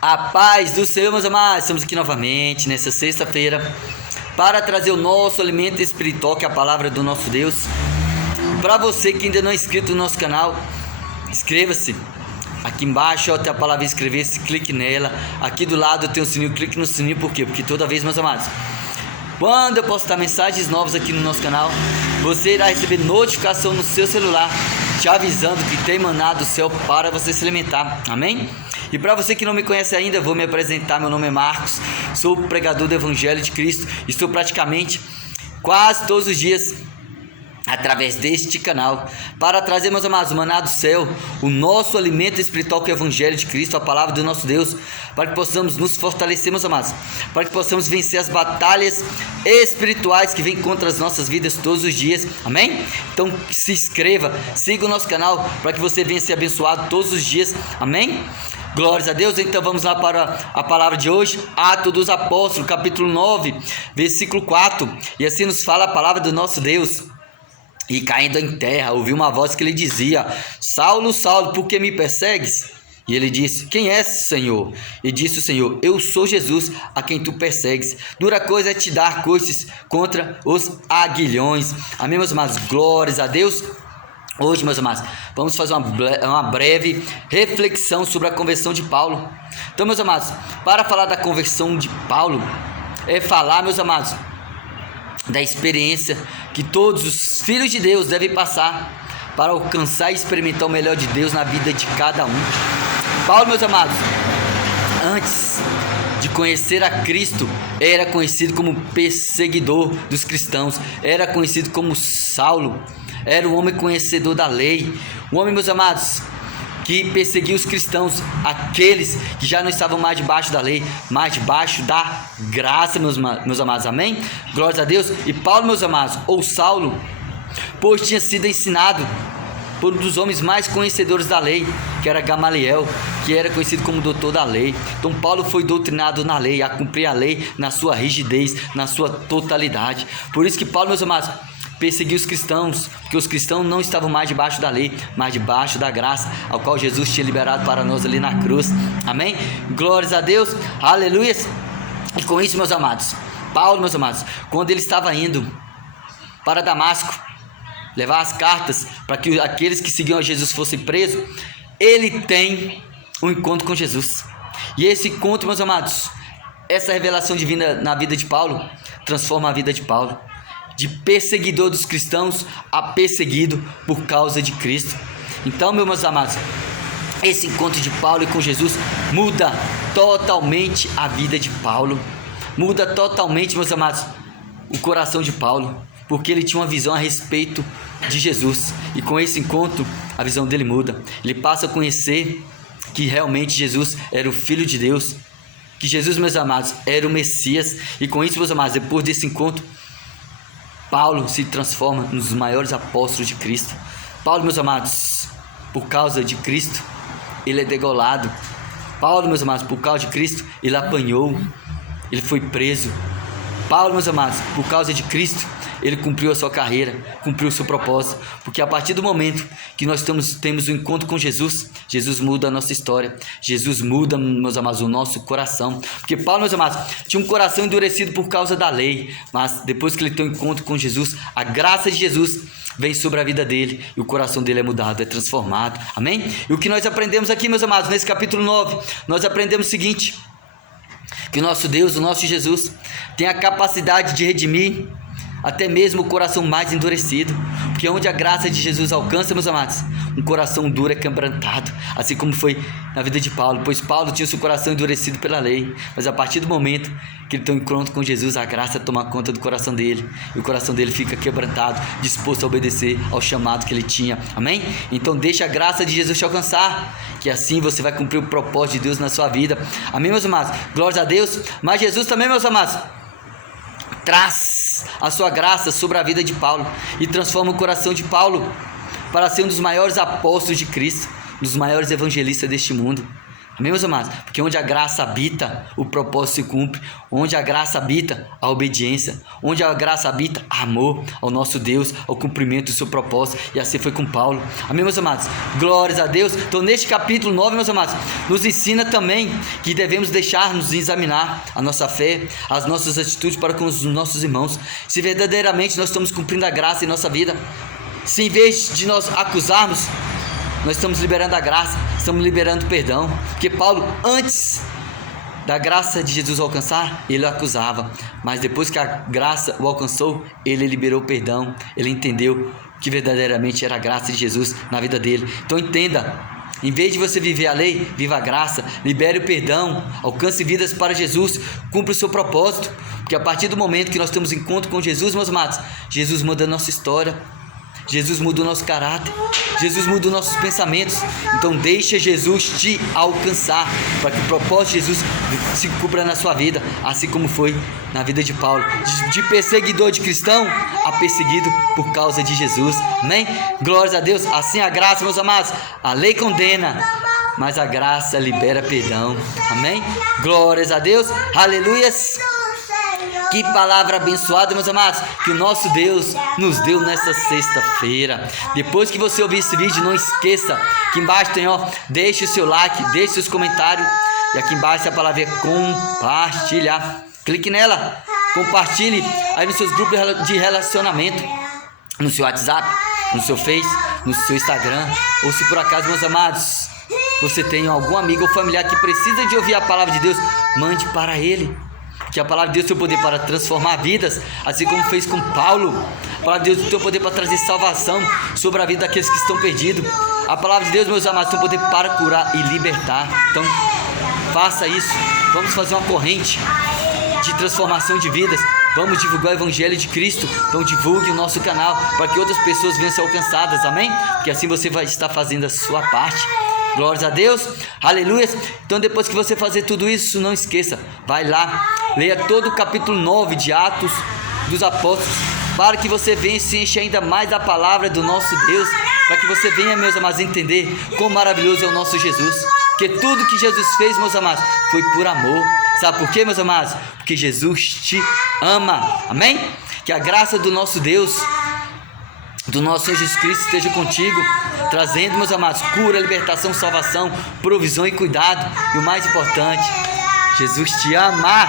A paz do Senhor, meus amados. Estamos aqui novamente nessa sexta-feira para trazer o nosso alimento espiritual, que é a palavra do nosso Deus. Para você que ainda não é inscrito no nosso canal, inscreva-se. Aqui embaixo tem a palavra inscrever-se, clique nela. Aqui do lado tem o sininho, clique no sininho. Por quê? Porque toda vez, meus amados, quando eu postar mensagens novas aqui no nosso canal, você irá receber notificação no seu celular, te avisando que tem manado do céu para você se alimentar. Amém? E para você que não me conhece ainda, eu vou me apresentar. Meu nome é Marcos, sou pregador do Evangelho de Cristo. Estou praticamente quase todos os dias através deste canal para trazer, meus amados, o maná do céu, o nosso alimento espiritual, que é o Evangelho de Cristo, a palavra do nosso Deus, para que possamos nos fortalecer, meus amados, para que possamos vencer as batalhas espirituais que vêm contra as nossas vidas todos os dias. Amém? Então se inscreva, siga o nosso canal para que você venha ser abençoado todos os dias. Amém? Glórias a Deus. Então vamos lá para a palavra de hoje, Atos dos Apóstolos, capítulo 9, versículo 4. E assim nos fala a palavra do nosso Deus. E caindo em terra, ouviu uma voz que lhe dizia: Saulo, Saulo, por que me persegues? E ele disse: Quem és, Senhor? E disse o Senhor: Eu sou Jesus, a quem tu persegues. Dura coisa é te dar coices contra os aguilhões. Amém, meus amados? Glórias a Deus. Hoje, meus amados, vamos fazer uma breve reflexão sobre a conversão de Paulo. Então, meus amados, para falar da conversão de Paulo, é falar, meus amados, da experiência que todos os filhos de Deus devem passar para alcançar e experimentar o melhor de Deus na vida de cada um. Paulo, meus amados, antes de conhecer a Cristo, era conhecido como perseguidor dos cristãos, era conhecido como Saulo, era um homem conhecedor da lei, um homem, meus amados, que perseguia os cristãos, aqueles que já não estavam mais debaixo da lei, mas debaixo da graça, meus amados. Amém? Glórias a Deus. E Paulo, meus amados, ou Saulo, pois tinha sido ensinado por um dos homens mais conhecedores da lei, que era Gamaliel, que era conhecido como doutor da lei. Então Paulo foi doutrinado na lei, a cumprir a lei na sua rigidez, na sua totalidade. Por isso que Paulo, meus amados, perseguiu os cristãos, porque os cristãos não estavam mais debaixo da lei, mas debaixo da graça, ao qual Jesus tinha liberado para nós ali na cruz. Amém? Glórias a Deus, aleluia. E com isso, meus amados, Paulo, meus amados, quando ele estava indo para Damasco, levar as cartas para que aqueles que seguiam a Jesus fossem presos, ele tem um encontro com Jesus. E esse encontro, meus amados, essa revelação divina na vida de Paulo, transforma a vida de Paulo, de perseguidor dos cristãos a perseguido por causa de Cristo. Então, meus amados, esse encontro de Paulo com Jesus muda totalmente a vida de Paulo, muda totalmente, meus amados, o coração de Paulo, porque ele tinha uma visão a respeito de Jesus, e com esse encontro a visão dele muda. Ele passa a conhecer que realmente Jesus era o Filho de Deus, que Jesus, meus amados, era o Messias. E com isso, meus amados, depois desse encontro, Paulo se transforma um dos maiores apóstolos de Cristo. Paulo, meus amados, por causa de Cristo, ele é degolado. Paulo, meus amados, por causa de Cristo, ele apanhou, ele foi preso. Paulo, meus amados, por causa de Cristo, ele cumpriu a sua carreira, cumpriu o seu propósito, porque a partir do momento que nós temos um encontro com Jesus, Jesus muda a nossa história, Jesus muda, meus amados, o nosso coração. Porque Paulo, meus amados, tinha um coração endurecido por causa da lei, mas depois que ele tem um encontro com Jesus, a graça de Jesus vem sobre a vida dele, e o coração dele é mudado, é transformado. Amém? E o que nós aprendemos aqui, meus amados, nesse capítulo 9, nós aprendemos o seguinte: que o nosso Deus, o nosso Jesus, tem a capacidade de redimir até mesmo o coração mais endurecido, porque onde a graça de Jesus alcança, meus amados, um coração duro é quebrantado, assim como foi na vida de Paulo, pois Paulo tinha seu coração endurecido pela lei, mas a partir do momento que ele tem um encontro com Jesus, a graça toma conta do coração dele, e o coração dele fica quebrantado, disposto a obedecer ao chamado que ele tinha. Amém? Então deixa a graça de Jesus te alcançar, que assim você vai cumprir o propósito de Deus na sua vida. Amém, meus amados? Glórias a Deus. Mas Jesus também, meus amados, traz a sua graça sobre a vida de Paulo e transforma o coração de Paulo para ser um dos maiores apóstolos de Cristo, um dos maiores evangelistas deste mundo. Amém, meus amados? Porque onde a graça habita, o propósito se cumpre. Onde a graça habita, a obediência. Onde a graça habita, amor ao nosso Deus, ao cumprimento do seu propósito. E assim foi com Paulo. Amém, meus amados? Glórias a Deus. Então, neste capítulo 9, meus amados, nos ensina também que devemos deixar-nos examinar a nossa fé, as nossas atitudes para com os nossos irmãos. Se verdadeiramente nós estamos cumprindo a graça em nossa vida. Se em vez de nós acusarmos, nós estamos liberando a graça, estamos liberando o perdão. Porque Paulo, antes da graça de Jesus alcançar, ele acusava. Mas depois que a graça o alcançou, ele liberou o perdão. Ele entendeu que verdadeiramente era a graça de Jesus na vida dele. Então entenda, em vez de você viver a lei, viva a graça, libere o perdão, alcance vidas para Jesus, cumpra o seu propósito. Porque a partir do momento que nós temos encontro com Jesus, meus amados, Jesus muda a nossa história. Jesus muda o nosso caráter, Jesus muda os nossos pensamentos. Então deixa Jesus te alcançar, para que o propósito de Jesus se cumpra na sua vida, assim como foi na vida de Paulo, de perseguidor de cristão a perseguido por causa de Jesus. Amém? Glórias a Deus. Assim a graça, meus amados, a lei condena, mas a graça libera perdão. Amém? Glórias a Deus. Aleluias. Que palavra abençoada, meus amados, que o nosso Deus nos deu nessa sexta-feira. Depois que você ouvir esse vídeo, não esqueça, aqui embaixo tem, deixe o seu like, deixe seus comentários. E aqui embaixo a palavra é compartilhar. Clique nela, compartilhe aí nos seus grupos de relacionamento, no seu WhatsApp, no seu Face, no seu Instagram. Ou se por acaso, meus amados, você tem algum amigo ou familiar que precisa de ouvir a palavra de Deus, mande para ele. Que a palavra de Deus tem o poder para transformar vidas, assim como fez com Paulo. A palavra de Deus tem o poder para trazer salvação sobre a vida daqueles que estão perdidos. A palavra de Deus, meus amados, tem o poder para curar e libertar. Então, faça isso. Vamos fazer uma corrente de transformação de vidas. Vamos divulgar o Evangelho de Cristo. Então divulgue o nosso canal para que outras pessoas venham ser alcançadas. Amém? Porque assim você vai estar fazendo a sua parte. Glórias a Deus, aleluia. Então depois que você fazer tudo isso, não esqueça, vai lá, leia todo o capítulo 9 de Atos dos Apóstolos, para que você venha se encher ainda mais da palavra do nosso Deus, para que você venha, meus amados, entender quão maravilhoso é o nosso Jesus. Porque tudo que Jesus fez, meus amados, foi por amor. Sabe por quê, meus amados? Porque Jesus te ama. Amém? Que a graça do nosso Deus, do nosso Senhor Jesus Cristo, esteja contigo, trazendo, meus amados, cura, libertação, salvação, provisão e cuidado. E o mais importante, Jesus te ama.